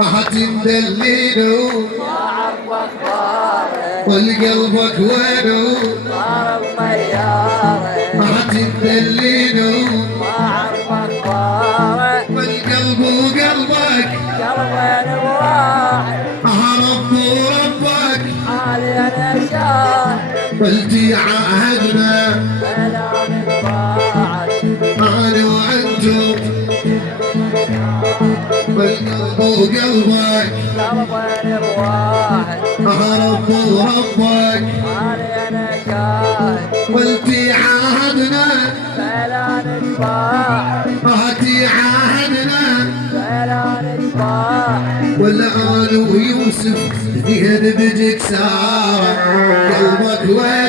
هتندلينو والقلبك وينو هتندلينو والقلب وقلبك رب وربك قلتي عهدنا انا وانتم والقلب وقلبك رب وربك قلتي عهدنا هاتي عهدنا ولا انا ويوسف ذهن بجك ساره قلبك وين